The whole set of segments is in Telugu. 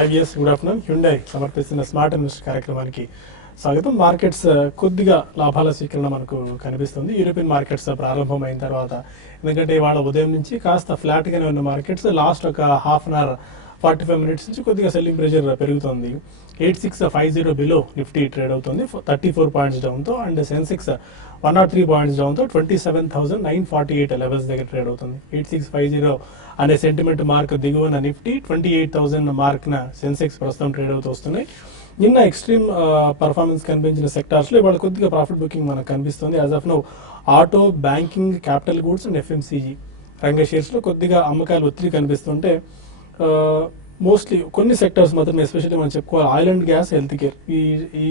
IBS good afternoon. హ్యుండై సమర్పిస్తున్న స్మార్ట్ ఇన్వెస్ట్ కార్యక్రమానికి స్వాగతం. మార్కెట్స్ కొద్దిగా లాభాల స్వీకరణ మనకు కనిపిస్తుంది యూరోపియన్ మార్కెట్స్ ప్రారంభమైన తర్వాత. ఎందుకంటే ఇవాళ ఉదయం నుంచి కాస్త ఫ్లాట్ గానే ఉన్న మార్కెట్స్ లాస్ట్ ఒక హాఫ్ అన్ అవర్ 45 మినిట్స్ నుంచి కొద్దిగా సెల్లింగ్ ప్రెషర్ పెరుగుతుంది. 8650 బిలో నిఫ్టీ ట్రేడ్ అవుతుంది 34 పాయింట్స్ డౌన్ తో, అండ్ సెన్సెక్స్ 103 పాయింట్స్ డౌన్ తో 27,948 లెవెల్స్ దగ్గర ట్రేడ్ అవుతుంది. 8650 అనే సెంటిమెంట్ మార్క్ దిగువన నిఫ్టీ 28,000 మార్క్ న సెన్సెక్స్ ప్రస్తుతం ట్రేడ్ అవుతూ వస్తున్నాయి. నిన్న ఎక్స్ట్రీమ్ పర్ఫార్మెన్స్ కనిపించిన సెక్టార్స్ లో ఇవాళ కొద్దిగా ప్రాఫిట్ బుకింగ్ మనకు కనిపిస్తుంది. As of now auto, banking, capital goods and FMCG రంగ షేర్స్ లో కొద్దిగా అమ్మకాలు ఒత్తిడి కనిపిస్తుంటే మోస్ట్లీ కొన్ని సెక్టార్స్ మాత్రం ఎస్పెషల్లీ మనం చెప్పుకోవాలి oil and gas, health care ఈ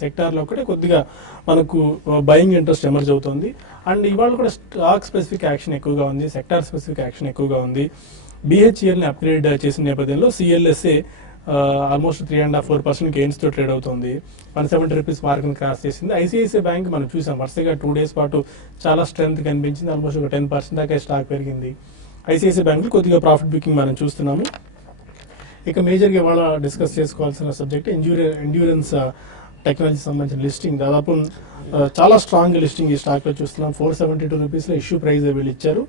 సెక్టార్ లో ఒకటే కొద్దిగా మనకు బయింగ్ ఇంట్రెస్ట్ ఎమర్జ్ అవుతుంది. అండ్ ఇవాళ కూడా స్టాక్ స్పెసిఫిక్ యాక్షన్ ఎక్కువగా ఉంది, సెక్టార్ స్పెసిఫిక్ యాక్షన్ ఎక్కువగా ఉంది. BHEL ని అప్గ్రేడ్ చేసిన నేపథ్యంలో CLSA ఆల్మోస్ట్ 3.5-4% గెయిన్స్ తో ట్రేడ్ అవుతుంది. 170 రూపీస్ మార్క్ ని క్రాస్ చేసింది. ICICI బ్యాంక్ మనం చూసాం వరుసగా 2 డేస్ పాటు చాలా స్ట్రెంత్ కనిపించింది. ఆల్మోస్ట్ ఒక 10% దాకా స్టాక్ పెరిగింది. ICICI బ్యాంక్ కొద్దిగా ప్రాఫిట్ బుకింగ్ మనం చూస్తున్నాము. ఇక మేజర్గా ఇవాళ డిస్కస్ చేసుకోవాల్సిన సబ్జెక్ట్ ఎండ్యూరెన్స్ టెక్నాలజీ సంబంధించిన లిస్టింగ్. దాదాపు చాలా స్ట్రాంగ్ లిస్టింగ్ ఈ స్టాక్ లో చూస్తున్నాం. 472 రూపీస్ లో ఇష్యూ ప్రైస్ వీళ్ళు ఇచ్చారు.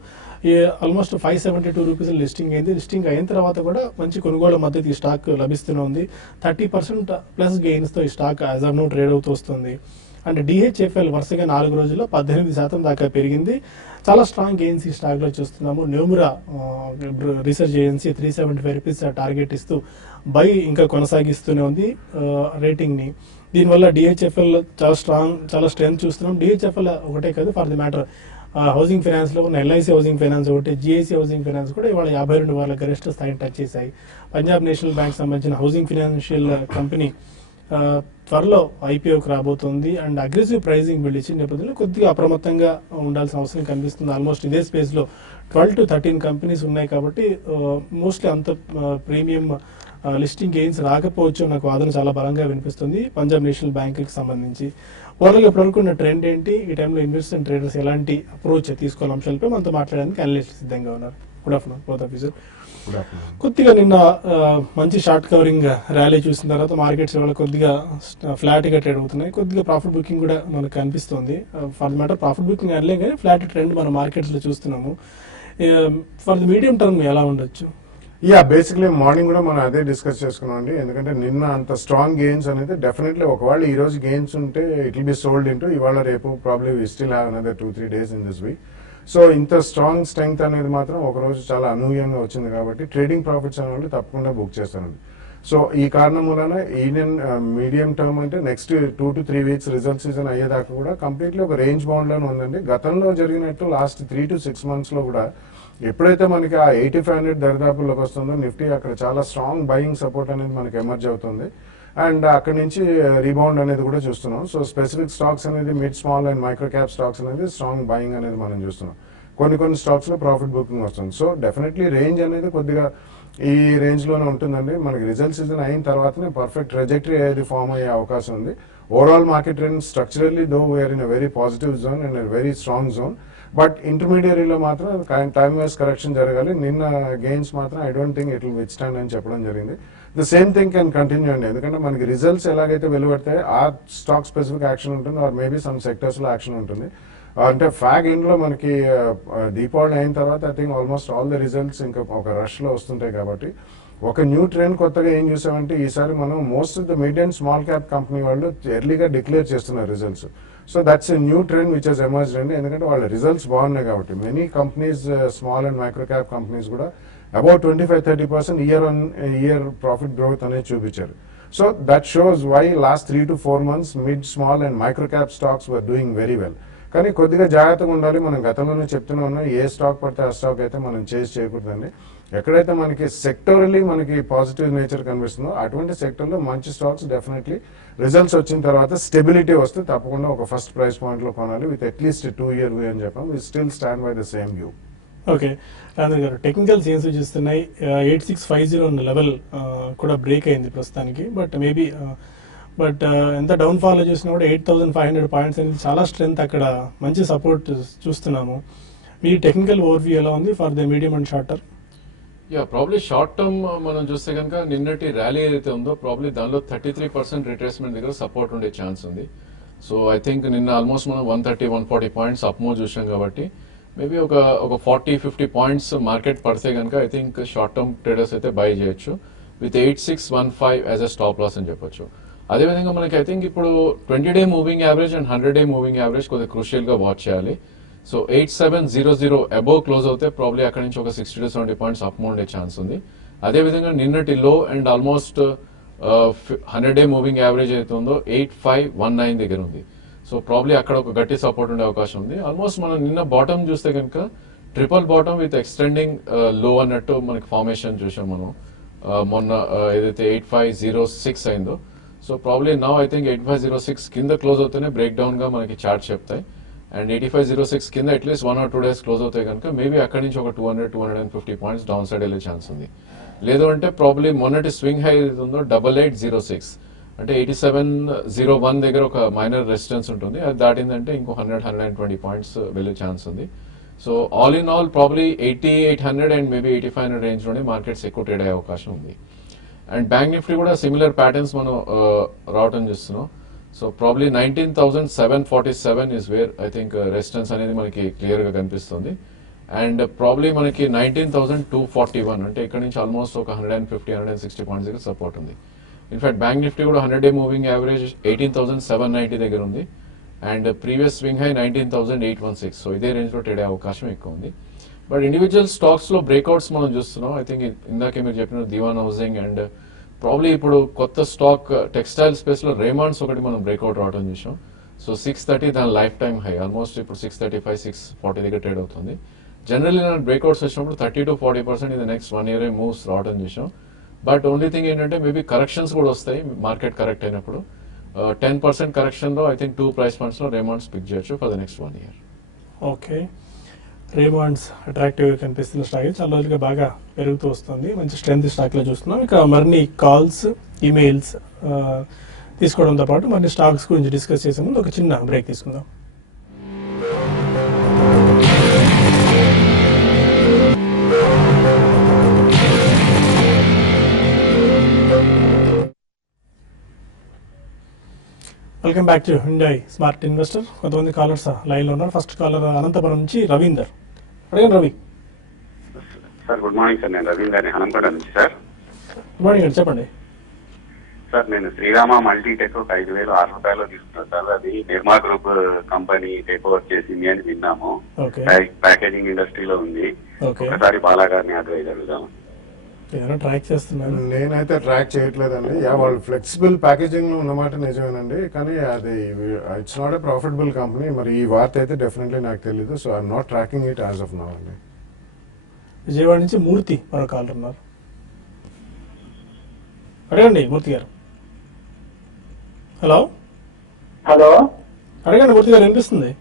ఆల్మోస్ట్ 572 రూపీస్ లిస్టింగ్ అయింది. లిస్టింగ్ అయిన తర్వాత కూడా మంచి కొనుగోలు మద్దతు ఈ స్టాక్ లభిస్తూనే ఉంది. 30% ప్లస్ గెయిన్స్ తో ఈ stock as of now trade అవుతూ వస్తుంది. అండ్ DHFL వరుసగా 4 రోజుల్లో 18% దాకా పెరిగింది. చాలా స్ట్రాంగ్ గెయిన్స్ ఈ స్టాక్ లో చూస్తున్నాము. న్యూమురా రీసెర్చ్ ఏజెన్సీ 375 రూపీస్ టార్గెట్ ఇస్తూ బై ఇంకా కొనసాగిస్తూనే ఉంది రేటింగ్ ని. దీనివల్ల DHFL చాలా స్ట్రెంత్ చూస్తున్నాం. DHFL ఒకటే కాదు, for the matter housing finance లో ఉన్న LIC హౌసింగ్ ఫైనాన్స్ ఒకటి, GIC హౌసింగ్ ఫైనాన్స్ కూడా ఇవాళ 52 వాళ్ళ గరిష్ట స్థాయిని టచ్ చేశాయి. పంజాబ్ నేషనల్ బ్యాంక్ సంబంధించిన హౌసింగ్ ఫైనాన్షియల్ కంపెనీ త్వరలో IPOకి రాబోతుంది. అండ్ అగ్రెసివ్ ప్రైజింగ్ వీళ్ళు ఇచ్చిన నేపథ్యంలో కొద్దిగా అప్రమత్తంగా ఉండాల్సిన అవసరం కనిపిస్తుంది. ఆల్మోస్ట్ ఇదే స్పేస్ లో 12 to 13 కంపెనీస్ ఉన్నాయి కాబట్టి మోస్ట్లీ అంత ప్రీమియం లిస్టింగ్ గెయిన్స్ రాకపోవచ్చు నాకు వాదన చాలా బలంగా వినిపిస్తుంది పంజాబ్ నేషనల్ బ్యాంక్ కి సంబంధించి. ఓవరాల్ ఇప్పటివరకు ఉన్న ట్రెండ్ ఏంటి, ఈ టైంలో ఇన్వెస్ట్మెంట్ ట్రేడర్స్ ఎలాంటి అప్రోచ్ తీసుకోవాలి అంశాలపై మనతో మాట్లాడడానికి అనలిస్ట్ సిద్ధంగా ఉన్నారు. Good afternoon both of you. కొద్దిగా నిన్న మంచి షార్ట్ కవరింగ్ ర్యాలీ చూసిన తర్వాత మార్కెట్స్ ఇవాళ కొద్దిగా ఫ్లాట్ గా ట్రేడ్ అవుతున్నాయి. కొద్దిగా ప్రాఫిట్ బుకింగ్ కూడా మనకు కనిపిస్తుంది. For the matter profit booking అర్లే కానీ ఫ్లాట్ ట్రెండ్ మన మార్కెట్స్ లో చూస్తున్నాము. ఫర్ ది మీడియం టర్మ్ ఎలా ఉండొచ్చు? బేసిక్లీ మార్నింగ్ కూడా మనం అదే డిస్కస్ చేసుకున్నాం అండి. ఎందుకంటే నిన్న అంత స్ట్రాంగ్ గెయిన్స్ అనేది డెఫినెట్లీ ఒకవేళ ఈ రోజు గెయిన్స్ ఉంటే it will be sold into ఇవాళ రేపు probably we still have another 2-3 days in this week. So ఇంత స్ట్రాంగ్ స్ట్రెంగ్త్ అనేది మాత్రం ఒక రోజు చాలా అనూహ్యంగా వచ్చింది కాబట్టి ట్రేడింగ్ ప్రాఫిట్స్ అనేవి తప్పకుండా బుక్ చేస్తానండి. సో ఈ కారణం వలన ఈవెన్ మీడియం టర్మ్ అంటే next 2 to 3 weeks result season అయ్యేదాకా కూడా కంప్లీట్లీ ఒక రేంజ్ బౌండ్ లోనే ఉందండి. గతంలో జరిగినట్టు లాస్ట్ 3 to 6 months లో కూడా ఎప్పుడైతే మనకి ఆ 8500 దరిదాపుల్లోకి వస్తుందో నిఫ్టీ అక్కడ చాలా స్ట్రాంగ్ బయింగ్ సపోర్ట్ అనేది మనకి ఎమర్జ్ అవుతుంది. అండ్ అక్కడి నుంచి రీబౌండ్ అనేది కూడా చూస్తున్నాం. సో స్పెసిఫిక్ స్టాక్స్ అనేది mid small and micro cap stocks అనేది స్ట్రాంగ్ బయింగ్ అనేది మనం చూస్తున్నాం. కొన్ని స్టాక్స్ లో ప్రాఫిట్ బుకింగ్ వస్తుంది. సో డెఫినెట్లీ రేంజ్ అనేది కొద్దిగా ఈ రేంజ్ లోనే ఉంటుందండి. మనకి రిజల్ట్ సీజన్ అయిన తర్వాతనే పర్ఫెక్ట్ ట్రెజెక్టరీ అనేది ఫామ్ అయ్యే అవకాశం ఉంది. Overall market trend structurally though we are in very positive zone and very strong zone. But ఇంటర్మీడియరీలో మాత్రం టైమ్ వైజ్ కరెక్షన్ జరగాలి. నిన్న గెయిన్స్ మాత్రం I don't think it will withstand అని చెప్పడం జరిగింది. The same thing can continue అండి. ఎందుకంటే మనకి రిజల్ట్స్ ఎలాగైతే వెలువడతాయో ఆ స్టాక్ స్పెసిఫిక్ యాక్షన్ ఉంటుంది, ఆర్ మేబీ సమ్ సెక్టర్స్ లో యాక్షన్ ఉంటుంది. అంటే ఫ్యాగ్ ఎండ్ లో మనకి దీపావళి అయిన తర్వాత I think almost all the results ఇంకా ఒక రష్ లో వస్తుంటాయి కాబట్టి ఒక న్యూ ట్రెండ్ కొత్తగా ఏం చూసామంటే ఈసారి మనం most of the mid and small cap company వాళ్ళు ఎర్లీగా డిక్లేర్ చేస్తున్నారు results. So that's a new trend which has emerged అండి. ఎందుకంటే వాళ్ళ రిజల్ట్స్ బాగున్నాయి కాబట్టి many companies small and micro cap companies కూడా అబౌట్ 25-30% ఇయర్ ప్రాఫిట్ గ్రోత్ అనేది చూపించారు. So that shows why last 3 to 4 months mid small and micro cap stocks were doing very well. కానీ కొద్దిగా జాగ్రత్తగా ఉండాలి. మనం గతంలోనే చెప్తూనే ఉన్నాం, ఏ స్టాక్ పడితే ఆ స్టాక్ అయితే మనం చేసి చేయకూడదండి. ఎక్కడైతే మనకి సెక్టోరల్లీ మనకి పాజిటివ్ నేచర్ కనిపిస్తుందో అటువంటి సెక్టర్లో మంచి స్టాక్స్ డెఫినెట్లీ రిజల్ట్స్ వచ్చిన తర్వాత స్టెబిలిటీ వస్తే తప్పకుండా ఒక ఫస్ట్ ప్రైస్ పాయింట్ లో కొనాలి విత్ అట్లీస్ట్ 2-year వ్యూ అని చెప్పాం. We still stand by the same view. Okay Rajendra garu, technicals ఏం సూచిస్తున్నాయి? 8650 ఉన్న లెవెల్ కూడా బ్రేక్ అయింది ప్రస్తుతానికి. బట్ ఎంత డౌన్ ఫాల్ చూసినా కూడా 8500 పాయింట్స్ అనేది చాలా స్ట్రెంత్, అక్కడ మంచి సపోర్ట్ చూస్తున్నాము. మీ టెక్నికల్ ఓవర్వ్యూ ఎలా ఉంది for the medium and short term? Probably short term మనం చూస్తే కనుక నిన్నటి ర్యాలీ ఏదైతే ఉందో ప్రాబ్లీ దానిలో 33% రిట్రేస్మెంట్ దగ్గర సపోర్ట్ ఉండే ఛాన్స్ ఉంది. సో ఐ థింక్ నిన్న ఆల్మోస్ట్ మనం 130-140 పాయింట్స్ అప్ మూవ్ చూసాం కాబట్టి మేబీ ఒక 40-50 పాయింట్స్ మార్కెట్ పడితే కనుక I think short term traders అయితే బై చేయొచ్చు with 8615 as a stop loss అని చెప్పొచ్చు. అదేవిధంగా మనకి ఐ థింక్ ఇప్పుడు 20-డే moving average and 100-డే moving average కొద్దిగా క్రూషియల్ గా వాచ్ చేయాలి. సో 8700 అబోవ్ క్లోజ్ అవుతే ప్రాబ్లీ అక్కడ నుంచి ఒక 60-70 పాయింట్స్ అప్ మూవ్ ఉండే ఛాన్స్ ఉంది. అదేవిధంగా నిన్నటి లో అండ్ ఆల్మోస్ట్ 100-డే మూవింగ్ యావరేజ్ అయితే ఉందో 8519 దగ్గర ఉంది. సో ప్రాబ్లీ అక్కడ ఒక గట్టి సపోర్ట్ ఉండే అవకాశం ఉంది. ఆల్మోస్ట్ మనం నిన్న బాటమ్ చూస్తే కనుక ట్రిపుల్ బాటమ్ విత్ ఎక్స్టెండింగ్ లో అన్నట్టు మనకి ఫార్మేషన్ చూసాం మనం మొన్న ఏదైతే 8506 అయిందో. So probably now I think 8506 కింద క్లోజ్ అవుతేనే బ్రేక్ డౌన్ గా మనకి చార్ట్ చెప్తాయి. అండ్ 8506 కింద అట్లీస్ట్ 1 or 2 days క్లోజ్ అవుతాయి కనుక మేబీ అక్కడి నుంచి ఒక 200-250 పాయింట్స్ డౌన్ సైడ్ వెళ్ళే ఛాన్స్ ఉంది. లేదు అంటే ప్రాబ్లీ మొన్నటి స్వింగ్ హై ఉందో 8806 అంటే 8701 దగ్గర ఒక మైనర్ రెసిస్టెన్స్ ఉంటుంది. అది దాటిందంటే ఇంకో 100-120 పాయింట్స్ వెళ్ళే ఛాన్స్ ఉంది. So all in all probably 8800 and maybe 8500 range లోనే మార్కెట్స్ ఎక్కువ ట్రేడ్ అయ్యే అవకాశం ఉంది. అండ్ బ్యాంక్ నిఫ్టీ కూడా సిమిలర్ ప్యాటర్న్స్ మనం రావటం చూస్తున్నాం. So probably 19,747 is where I think resistance అనేది మనకి క్లియర్ గా కనిపిస్తుంది. అండ్ ప్రాబ్లీ మనకి 19,241 అంటే ఇక్కడ నుంచి ఆల్మోస్ట్ ఒక 150-160 పాయింట్స్ దగ్గర సపోర్ట్ ఉంది. ఇన్ఫాక్ట్ బ్యాంక్ నిఫ్టీ కూడా 100-డే మూవింగ్ యావరేజ్ 18,790 దగ్గర ఉంది. And previous swing high 19,816. So ఇదే రేంజ్ లో ట్రేడ్ అయ్యే అవకాశం ఎక్కువ ఉంది. బట్ ఇండివిజువల్ స్టాక్స్ లో బ్రేక్అవుట్స్ మనం చూస్తున్నాం. ఐ థింక్ ఇందాకే మీరు చెప్పిన దివాన్ హౌసింగ్ అండ్ ప్రాబ్లీ ఇప్పుడు కొత్త స్టాక్ టెక్స్టైల్ స్పేస్ లో రేమాండ్స్ ఒకటి మనం బ్రేక్అవుట్ రావడం చూసాం. సో 630 దాని లైఫ్ టైమ్ హై ఆల్మోస్ట్ ఇప్పుడు 635-640 దగ్గర ట్రేడ్ అవుతుంది. జనరల్లీ బ్రేక్అవుట్స్ వచ్చినప్పుడు 30-40% in the next 1 year moves రావడం చూసాం. బట్ ఓన్లీ థింగ్ ఏంటంటే మేబీ కరెక్షన్స్ కూడా వస్తాయి మార్కెట్ కరెక్ట్ అయినప్పుడు. 10% కరెక్షన్ లో ఐ థింక్ 2 ప్రైస్ పాయింట్స్ లో రేమాండ్స్ పిక్ చేయొచ్చు for the next 1 year. Okay, Raymond's attractive గా కనిపిస్తున్న స్టాక్ చాలా రోజులుగా బాగా పెరుగుతూ వస్తుంది. మంచి స్ట్రెంత్ స్టాక్ లో చూస్తున్నాం. ఇక మరిన్ని కాల్స్, ఈమెయిల్స్ తీసుకోవడంతో పాటు మరిన్ని స్టాక్స్ గురించి డిస్కస్ చేసే ముందు ఒక చిన్న బ్రేక్ తీసుకుందాం. Welcome back to Hyundai smart investor. కొంతమంది కాలర్స్ లైన్ లో ఉన్నారు. ఫస్ట్ కాలర్ అనంతపురం నుంచి రవీందర్. అడగండి Ravi. Sir good morning sir, నేను రవీందర్ని హనంపేట నుంచి సార్. గుడ్ మార్నింగ్ అండి, చెప్పండి. సార్ నేను శ్రీరామ మల్టీటెక్ ఒక 5,600 తీసుకున్నాను సార్. అది నిర్మా గ్రూప్ కంపెనీ టేక్ ఓవర్ చేసింది అని విన్నాము. ఓకే, ప్యాకేజింగ్ ఇండస్ట్రీలో ఉంది. ఓకే, ఒకసారి బాలా గారిని అడ్వైజ్ అడుగుదాము. ఏమైనా ట్రాక్ చేస్తున్నాను. నేనైతే ట్రాక్ చేయట్లేదండి. వాళ్ళు ఫ్లెక్సిబుల్ ప్యాకేజింగ్ లో ఉన్నమాట నిజమేనండి, కానీ అది it's not a profitable company. మరి ఈ వార్త అయితే డెఫినెట్లీ నాకు తెలీదు. So I'm not tracking it as of now అండి. విజయవాడ నుంచి మూర్తి మరో కాలర్ ఉన్నారు. అడగండి మూర్తి గారు. హలో హలో, అడగండి మూర్తి గారు, వినిపిస్తుంది.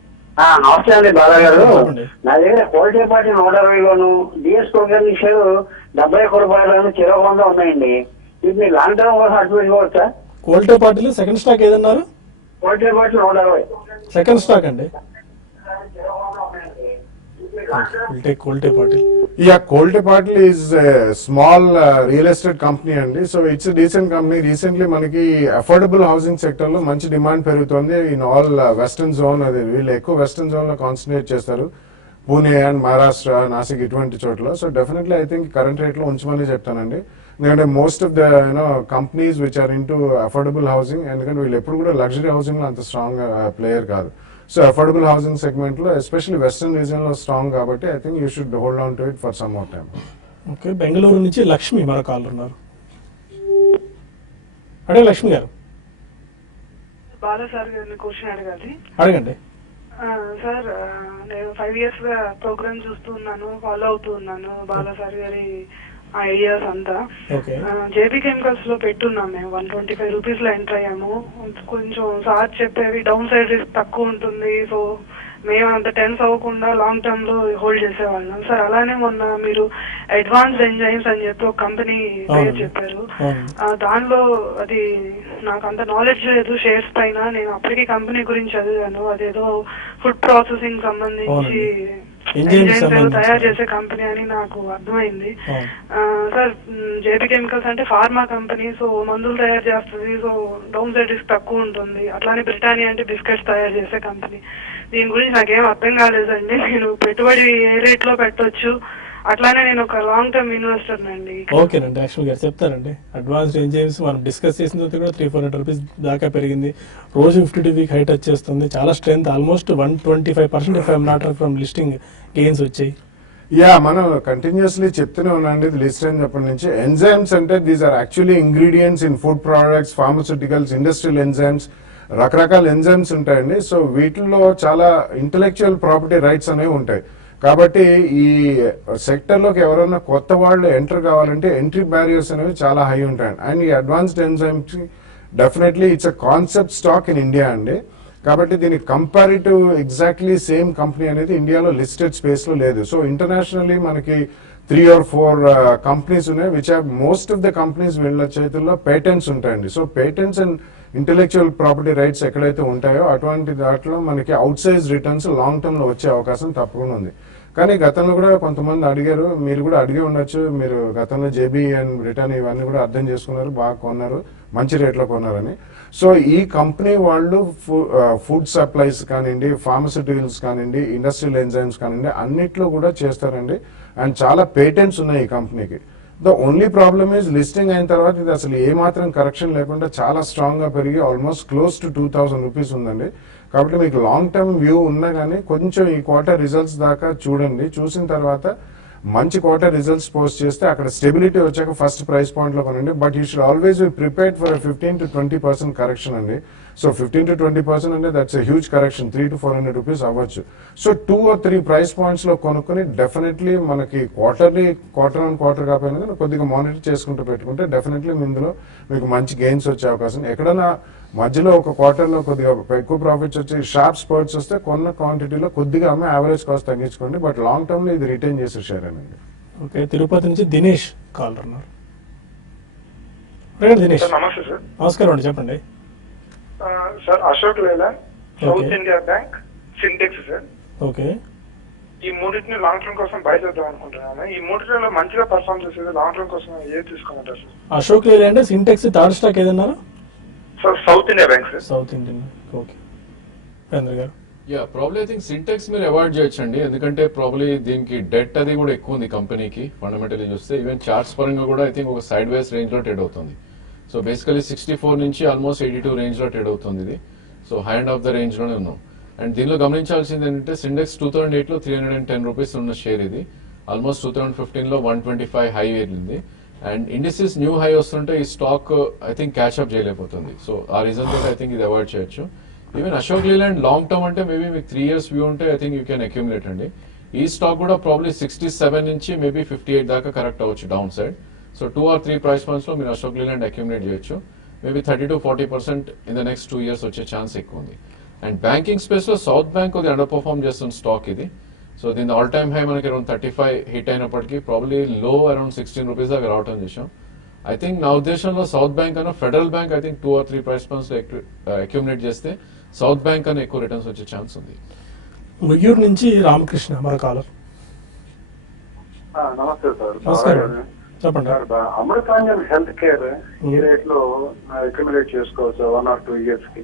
నమస్తే అండి బాలా గారు. చెప్పండి. నా దగ్గర క్వాలిటీ పార్టీ 120లోను, డిఎస్ ప్రోగ్రామ్ షేర్ 71 రూపాయలను చెరవ 100 ఉన్నాయండి. వీటిని లాంగ్ టర్మ్ కోసం అడ్వైజ్ ఇవ్వచ్చా? కోల్టే పార్టీలో సెకండ్ స్టాక్ ఏదన్నారు? క్వాలిటీ పార్టీ 120 సెకండ్ స్టాక్ అండి. Colte party. Yeah, Colte Patil is a small real estate company అండి. So it's decent company. Recently మనకి అఫోర్డబుల్ హౌసింగ్ సెక్టర్ లో మంచి డిమాండ్ పెరుగుతుంది ఇన్ ఆల్ వెస్టర్న్ జోన్. అది వీళ్ళు ఎక్కువ వెస్టర్న్ జోన్ లో కాన్సన్ట్రేట్ చేస్తారు, పూణే అండ్ మహారాష్ట్ర, నాసిక్ ఇటువంటి చోట్ల. So definitely I think current rate లో ఉంచమని చెప్తానండి. ఎందుకంటే most of the companies which are in to affordable housing, ఎందుకంటే వీళ్ళు ఎప్పుడు కూడా లగ్జరీ హౌసింగ్ లో అంత స్ట్రాంగ్ ప్లేయర్ కాదు. సో అఫోర్డబుల్ హౌసింగ్ సెగ్మెంట్ లో ఎస్పెషల్లీ వెస్టర్న్ రీజన్ లో స్ట్రాంగ్ కాబట్టి I think you should hold on to it for some more time. Okay, Bengaluru నుంచి లక్ష్మి మరో కాలర్ ఉన్నారు. అడగండి లక్ష్మి గారు. బాలా సార్ గారిని క్వశ్చన్ అడగాలి. అడగండి. సార్ నేను 5 years గా ప్రోగ్రామ్ చూస్తున్నాను, ఫాలో అవుతున్నాను బాలా సార్ గారి ఐడియాస్ అంతా. ఓకే, జేపీ కెమికల్స్ లో పెట్టున్నాం మేము. 125 రూపీస్ లో ఎంటర్ అయ్యాము. కొంచెం సార్ చెప్పేవి డౌన్ సైడ్ రిస్క్ తక్కువ ఉంటుంది, సో మేము అంత టెన్స్ అవ్వకుండా లాంగ్ టర్మ్ లో హోల్డ్ చేసేవాళ్ళం సార్. అలానే మొన్న మీరు అడ్వాన్స్ ఎంజైమ్స్ అని చెప్పి ఒక కంపెనీ పేరు చెప్పారు. దానిలో అది నాకు అంత నాలెడ్జ్ లేదు షేర్స్ పైన. నేను అప్పటికి కంపెనీ గురించి చదివాను, అదేదో ఫుడ్ ప్రాసెసింగ్ సంబంధించి ఎంజైమ్స్ ఎంజైమ్స్ తయారు చేసే కంపెనీ అని నాకు అర్థమైంది. సార్ జేపీ కెమికల్స్ అంటే ఫార్మా కంపెనీ, సో మందులు తయారు చేస్తుంది, సో డౌన్ సైడ్ రిస్క్ తక్కువ ఉంటుంది. అట్లానే బ్రిటానియా అంటే బిస్కెట్స్ తయారు చేసే కంపెనీ. దీని గురించి నాకేం అర్థం కాలేదండి. నేను పెట్టుబడి ఏ రేట్ లో పెట్టొచ్చు, అట్లానే నేను ఒక లాంగ్ టర్మ్ ఇన్వెస్టర్ అండి. ఓకేనండి, యాక్చువల్ గారు చెప్తారండి. అడ్వాన్స్డ్ ఎంజైమ్స్ మనం డిస్కస్ చేసిన తర్వాత కూడా 300-400 రూపీస్ దాకా పెరిగింది. రోజు 52 వీక్ హైట్ టచ్ చేస్తుంది. చాలా strength, almost 125% if I'm not from listing gains వచ్చాయి. యా, మనం కంటిన్యూస్లీ చెప్తూనే ఉన్నాండి లిస్ట్ అయినప్పటి నుంచి. ఎంజైమ్స్ అంటే these are actually ingredients in food products, pharmaceuticals, industrial enzymes, రకరకాల ఎంజైమ్స్ ఉంటాయండి. సో వీటిల్లో చాలా ఇంటలెక్చువల్ ప్రాపర్టీ రైట్స్ అనేవి ఉంటాయి. కాబట్టి ఈ సెక్టర్లోకి ఎవరైనా కొత్త వాళ్ళు ఎంటర్ కావాలంటే ఎంట్రీ బ్యారియర్స్ అనేవి చాలా హై ఉంటాయండి. అండ్ ఈ advanced enzymes definitely it's a concept stock in India అండి. కాబట్టి దీనికి కంపారిటివ్ ఎగ్జాక్ట్లీ సేమ్ కంపెనీ అనేది ఇండియాలో లిస్టెడ్ స్పేస్ లో లేదు. సో ఇంటర్నేషనల్లీ మనకి 3 or 4 కంపెనీస్ ఉన్నాయి, which have most of the companies వీళ్ళ చేతుల్లో పేటెంట్స్ ఉంటాయండి. So patents and intellectual property rights ఎక్కడైతే ఉంటాయో అటువంటి దాంట్లో మనకి out size returns long term లో వచ్చే అవకాశం తప్పకుండా ఉంది. కానీ గతంలో కూడా కొంతమంది అడిగారు, మీరు కూడా అడిగి ఉండొచ్చు, మీరు గతంలో జేబీ అండ్ బ్రిటానియా ఇవన్నీ కూడా అర్థం చేసుకున్నారు, బాగా కొన్నారు, మంచి రేట్లో కొన్నారని. సో ఈ కంపెనీ వాళ్ళు ఫుడ్ సప్లైస్ కానివ్వండి, ఫార్మస్యూటికల్స్ కానివ్వండి, ఇండస్ట్రియల్ ఎంజైమ్స్ కానివ్వండి, అన్నిట్లో కూడా చేస్తారండి. అండ్ చాలా పేటెంట్స్ ఉన్నాయి ఈ కంపెనీకి. The only problem is listing అయిన తర్వాత ఇది అసలు ఏ మాత్రం కరెక్షన్ లేకుండా చాలా స్ట్రాంగ్ గా పెరిగి ఆల్మోస్ట్ క్లోజ్ టు 2000 రూపీస్ ఉందండి. కాబట్టి మీకు లాంగ్ టర్మ్ వ్యూ ఉన్నా కానీ కొంచెం ఈ క్వార్టర్ రిజల్ట్స్ దాకా చూడండి. చూసిన తర్వాత మంచి క్వార్టర్ రిజల్ట్స్ పోస్ట్ చేస్తే అక్కడ స్టెబిలిటీ వచ్చాక ఫస్ట్ ప్రైస్ పాయింట్ లో కొనండి. But you should always be prepared for 15 to 20% correction అండి. సో 15 to 20% అంటే that's a huge correction, 300 to 400 rupees అవ్వచ్చు. సో 2 or 3 ప్రైస్ పాయింట్స్ లో కొనుక్కొని డెఫినెట్లీ మనకి క్వార్టర్ ఆన్ క్వార్టర్ కాకపోయినా కొద్దిగా మానిటర్ చేసుకుంటూ పెట్టుకుంటే డెఫినెట్లీ ఇందులో మీకు మంచి గెయిన్స్ వచ్చే అవకాశం. ఎక్కడైనా మధ్యలో ఒక క్వార్టర్ లో కొద్దిగా ఎక్కువ ప్రాఫిట్స్ వచ్చి షార్ప్ స్పర్ట్స్ వస్తే కొన్న క్వాంటిటీలో కొద్దిగా అమ్మే యావరేజ్ కాస్ట్ తగ్గించుకోండి. బట్ లాంగ్ టర్మ్ లో ఇది రిటైన్ చేసే షేర్ అండి. ఓకే, తిరుపతి నుంచి దినేష్ కాల్ ఉన్నారు. దినేష్ నమస్తే సార్. నమస్కారం అండి, చెప్పండి. Sir Ashok Leyland, South India Bank, Sintex sir. Okay, ఈ మూడింటిని లాంగ్ టర్మ్ కోసం బై చేద్దాం అనుకుంటున్నాను. ఈ మూడింటిలో మంచిగా పర్ఫార్మ్ చేసేది లాంగ్ టర్మ్ కోసం ఏది తీసుకోమంటారు sir? Ashok Leyland, Sintex, third stock ఏదన్నారు? Sir South India bank sir. South Indian. Okay, Rajendra గారు. Yeah, probably I think Sintex మీరు అవాయిడ్ చేయొచ్చండి. ఎందుకంటే ప్రాబ్లీ దీనికి డెట్ అది కూడా ఎక్కువ ఉంది కంపెనీకి. ఫండమెంటలీ చూస్తే ఈవెన్ చార్ట్స్ పరంగా కూడా ఐ థింక్ ఒక సైడ్ వేస్ రేంజ్ లో ట్రేడ్ అవుతుంది. సో బేసికలీ 64 నుంచి ఆల్మోస్ట్ 82 రేంజ్ లో ట్రేడ్ అవుతుంది ఇది. So high and of the range లోనే ఉన్నాం. అండ్ దీనిలో గమనించాల్సింది ఏంటంటే సిండెక్స్ 2008 లో 310 రూపీస్ ఉన్న షేర్ ఇది. ఆల్మోస్ట్ 2015 లో 125 హై వెళ్ళింది. అండ్ ఇండిసెస్ న్యూ హై వస్తుంటే ఈ stock I think catch up చేయలేకపోతుంది. సో ఆ రీజన్ తో ఐ థింక్ ఇది అవాయిడ్ చేయొచ్చు. Even Ashok Leyland long term అంటే మేబీ మీకు 3 years వ్యూ ఉంటే I think you can accumulate అండి. ఈ స్టాక్ కూడా ప్రాబ్లీ 67 నుంచి మేబీ 58 దాకా కరెక్ట్ అవ్వచ్చు down side. So 2 or 3 price points లో మీరు అశోక్ లేలాండ్ అక్యూములేట్ చేయొచ్చు. Maybe 30 to 40% in the next 2 years వచ్చే ఛాన్స్ ఎక్కువ ఉంది. అండ్ బ్యాంకింగ్ స్పేస్ లో సౌత్ బ్యాంక్ అది అండర్ పర్ఫార్మ్ చేస్తున్న స్టాక్ ఇది. సో దీని ఆల్ టైమ్ హై మనకి అరౌండ్ 35 హిట్ అయినప్పటికీ ప్రాబ్లీ లో అరౌండ్ 16 రూపీస్ దాకా రావటం చేసాం. ఐ థింక్ నా ఉద్దేశంలో సౌత్ బ్యాంక్ అన్న federal bank I think 2 or 3 price points లో అక్యూములేట్ చేస్తే సౌత్ బ్యాంక్ అనే ఎక్కువ రిటర్న్స్ వచ్చే ఛాన్స్ ఉంది. ముయ్యూరు నుంచి రామకృష్ణ మన కాలర్. నమస్తే సార్. నమస్కారం, చెప్పండి. అమృతాంజన్ హెల్త్ కేర్ ఈ రేట్ లో అక్యుములేట్ చేసుకోవచ్చు 1 or 2 years కి?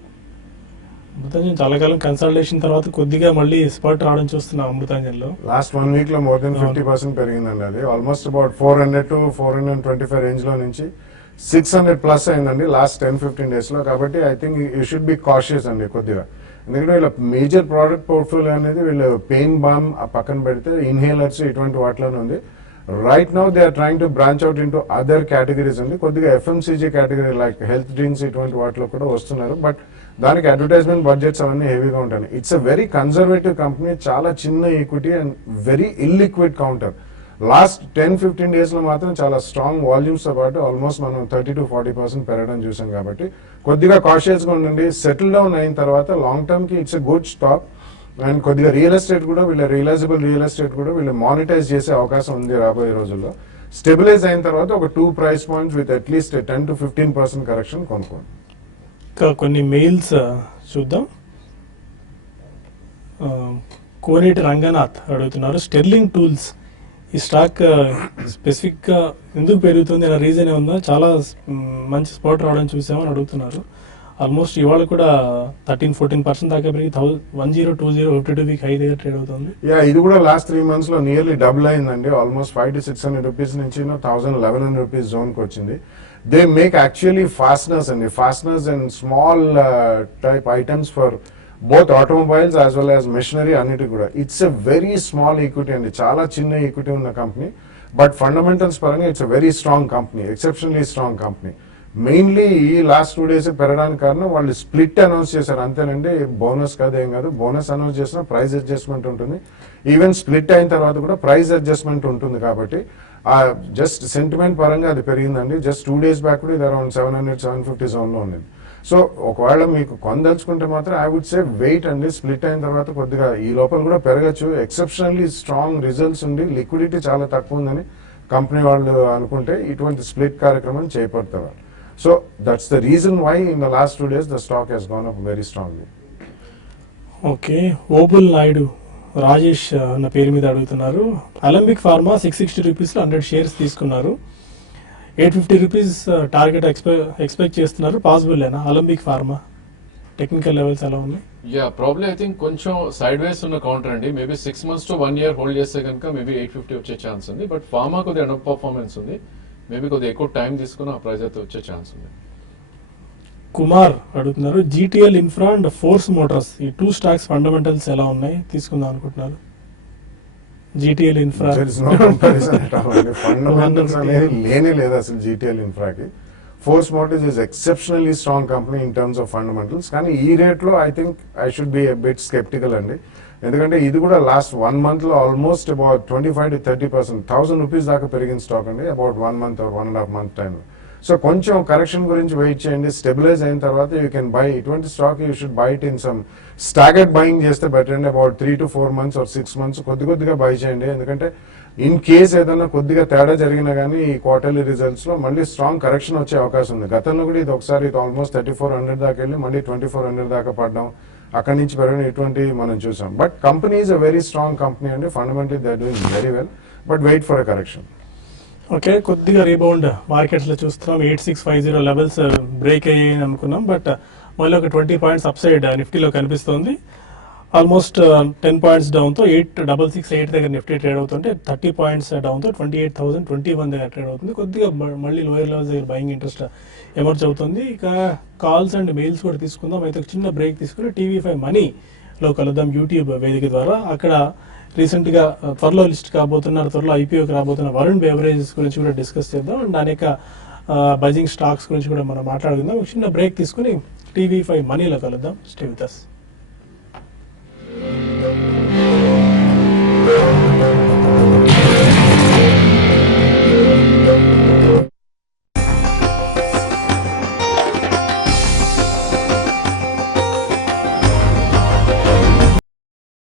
అమృతాంజన్ చాలా కాలం కన్సల్టేషన్ తర్వాత కొద్దిగా మళ్ళీ స్పర్ట్ రావడం చూస్తున్నాం అమృతాంజన్ లో. లాస్ట్ 1 week లో మోర్ దెన్ 50% పెరిగిందండి. అది ఆల్మోస్ట్ అబౌట్ 400 to 425 రేంజ్ లో నుంచి 600 ప్లస్ అయిందండి లాస్ట్ 10-15 days లో. కాబట్టి I think you should be cautious అండి కొద్దిగా. ఎందుకంటే వీళ్ళ మేజర్ ప్రోడక్ట్ పోర్ట్ఫోలియో అనేది వీళ్ళు పెయిన్ బామ్ ఆ పక్కన పెడితే ఇన్హేలర్స్ ఇటువంటి వాటిలోనే ఉంది. Right now they are trying to branch out into other categories అండి. కొద్దిగా FMCG category like health drinks ఇటువంటి వాటిలో కూడా వస్తున్నారు. బట్ దానికి అడ్వర్టైజ్మెంట్ బడ్జెట్స్ అవన్నీ హెవీగా ఉంటాయి. It's a very conservative company, చాలా చిన్న equity and very illiquid counter. Last 10-15 days లో మాత్రం చాలా స్ట్రాంగ్ వాల్యూమ్స్ తో పాటు ఆల్మోస్ట్ మనం 30 to 40% పెరగడం చూసాం. కాబట్టి కొద్దిగా కాషియస్ గా ఉండండి. సెటిల్ డౌన్ అయిన తర్వాత లాంగ్ టర్మ్ కి it's a good stock. And కొద్దిగా రియల్ ఎస్టేట్ కూడా వీళ్ళ రియలైజబుల్ రియల్ ఎస్టేట్ కూడా వీళ్ళు మానిటైజ్ చేసే అవకాశం ఉంది రాబోయే రోజుల్లో. స్టెబిలైజ్ అయిన తర్వాత ఒక 2 price points with at least 10 to 15% correction కొనుక్కోండి. ఇంకా కొన్ని మెయిల్స్ చూద్దాం. కోనేటి రంగనాథ్ అడుగుతున్నారు, స్టెర్లింగ్ టూల్స్ ఈ స్టాక్ స్పెసిఫిక్గా ఎందుకు పెరుగుతుంది అనే రీజన్ ఏమన్నా, చాలా మంచి స్పాట్ రావడం చూసామని అడుగుతున్నారు. ఆల్మోస్ట్ ఇవాళ కూడా 13-14% దాకా పెరిగి 1020 52 వీక్ హై దగ్గర ట్రేడ్ అవుతుంది. ఇది కూడా లాస్ట్ 3 months లో నియర్లీ డబుల్ అయిందండి. ఆల్మోస్ట్ 500 to 600 రూపీస్ నుంచి 1100 రూపీస్ జోన్ కి వచ్చింది. దే మేక్ యాక్చువల్లీ ఫాస్టనర్స్ అండి, fasteners and small type items for both automobiles as well as machinery అన్నిటి కూడా. It's a very small equity అండి, చాలా చిన్న ఈక్విటీ ఉన్న కంపెనీ. బట్ ఫండమెంటల్స్ పరంగా it's a very strong company, exceptionally strong company. Mainly ఈ లాస్ట్ 2 days పెరగడానికి కారణం వాళ్ళు స్ప్లిట్ అనౌన్స్ చేశారు అంతేనండి. బోనస్ కాదు, ఏం కాదు. బోనస్ అనౌన్స్ చేసినా ప్రైస్ అడ్జస్ట్మెంట్ ఉంటుంది. ఈవెన్ స్ప్లిట్ అయిన తర్వాత కూడా ప్రైస్ అడ్జస్ట్మెంట్ ఉంటుంది. కాబట్టి జస్ట్ సెంటిమెంట్ పరంగా అది పెరిగిందండి. జస్ట్ 2 days బ్యాక్ కూడా ఇది అరౌండ్ 700-750 జోన్లో ఉంది. సో ఒకవేళ మీకు కొనదలుచుకుంటే మాత్రం ఐ వుడ్ సే వెయిట్ అండి. స్ప్లిట్ అయిన తర్వాత కొద్దిగా ఈ లోపల కూడా పెరగచ్చు. ఎక్సెప్షనల్లీ స్ట్రాంగ్ రిజల్ట్స్ ఉండి లిక్విడిటీ చాలా తక్కువ ఉందని కంపెనీ వాళ్ళు అనుకుంటే ఇటువంటి స్ప్లిట్ కార్యక్రమం చేపడతారు. So that's the reason why in the last 2 days the stock has gone up very strongly. Okay, Obul Naidu Rajesh అన్న పేరు మీద అడుగుతున్నారు, అలంబిక్ ఫార్మా 660 రూపీస్లో 100 shares తీసుకున్నారు, 850 రూపీస్ టార్గెట్ ఎక్స్పెక్ట్ చేస్తున్నారు. పాసిబుల్ ఏనా అలంబిక్ ఫార్మా? టెక్నికల్ లెవెల్స్ ఎలా ఉన్నాయి? ప్రాబ్లీ ఐ థింక్ కొంచెం సైడ్ వేస్ ఉన్న కౌంటర్ అండి. Maybe 6 months to 1 year hold చేస్తే కనుక మేబీ 850 వచ్చే ఛాన్స్ ఉంది. బట్ ఫార్మా కొద్దిగా అండర్ పర్ఫార్మెన్స్ ఉంది. మేబీ కొద్దిగా ఎక్కువ టైం తీసుకుని ఆ ప్రైస్ అయితే వచ్చే ఛాన్స్ ఉంది. కుమార్ అడుగుతున్నారు, GTL infra and force Motors ఈ 2 స్టాక్స్ ఫండమెంటల్స్ ఎలా ఉన్నాయి, తీసుకుందాం అనుకుంటున్నారు? జీటీఎల్ ఇన్ఫ్రా ఫండమెంటల్స్ అనేది లేనే లేదు అసలు జీటీఎల్ ఇన్ఫ్రాకి. Force motors is exceptionally strong company in terms of fundamentals. కానీ ఈ రేట్లో I think I should be a bit sceptical అండి. ఎందుకంటే ఇది కూడా లాస్ట్ 1 month లో ఆల్మోస్ట్ అబౌట్ 25 to 30%, 1000 రూపీస్ దాకా పెరిగిన స్టాక్ అండి అబౌట్ 1 month or 1.5 month టైంలో. సో కొంచెం కరెక్షన్ గురించి వెయిట్ చేయండి. స్టెబిలైజ్ అయిన తర్వాత యూ కెన్ బై ఇటువంటి stock. You should by it in some staggered buying చేస్తే బెటర్ అండి. About 3 to 4 months or 6 months కొద్దిగా బై చేయండి. ఎందుకంటే ఇన్ కేస్ ఏదైనా కొద్దిగా తేడా జరిగినా కానీ ఈ క్వార్టర్లీ రిజల్ట్స్ లో మళ్ళీ స్ట్రాంగ్ కరెక్షన్ వచ్చే అవకాశం ఉంది. గతంలో కూడా ఇది ఒకసారి ఆల్మోస్ట్ 3400 దాకా వెళ్ళి మళ్ళీ 2400 దాకా పడ్డాం, అక్కడి నుంచి పెరగడం ఇటువంటివి మనం చూసాం. But company is a very strong company అండి. Fundamentally they are doing very well, but wait for a correction. Okay, కొద్దిగా రీబౌండ్ మార్కెట్స్లో చూస్తున్నాం. 8650 లెవెల్స్ బ్రేక్ అయ్యాయని అనుకున్నాం, బట్ మళ్ళీ ఒక 20 points అప్ సైడ్ నిఫ్టీలో కనిపిస్తుంది. ఆల్మోస్ట్ 10 points డౌన్తో 8668 దగ్గర నిఫ్టీ ట్రేడ్ అవుతుంటే 30 points డౌన్తో 28,021 దగ్గర ట్రేడ్ అవుతుంది. కొద్దిగా మళ్ళీ లోయర్ లెవెల్స్ దగ్గర బయింగ్ ఇంట్రెస్ట్ ఎమర్జ్ అవుతుంది. ఇక కాల్స్ అండ్ మెయిల్స్ కూడా తీసుకుందాం. అయితే ఒక చిన్న బ్రేక్ తీసుకుని TV5 మనీలో కలుద్దాం యూట్యూబ్ వేదిక ద్వారా. అక్కడ రీసెంట్గా త్వరలో లిస్ట్ కాబోతున్నారు, త్వరలో IPOకి రాబోతున్న వరుణ్ బెవరేజెస్ గురించి కూడా డిస్కస్ చేద్దాం. అండ్ అనేక బజింగ్ స్టాక్స్ గురించి కూడా మనం మాట్లాడుకుందాం. ఒక చిన్న బ్రేక్ తీసుకుని TV5 మనీలో కలుద్దాం. Stay with us.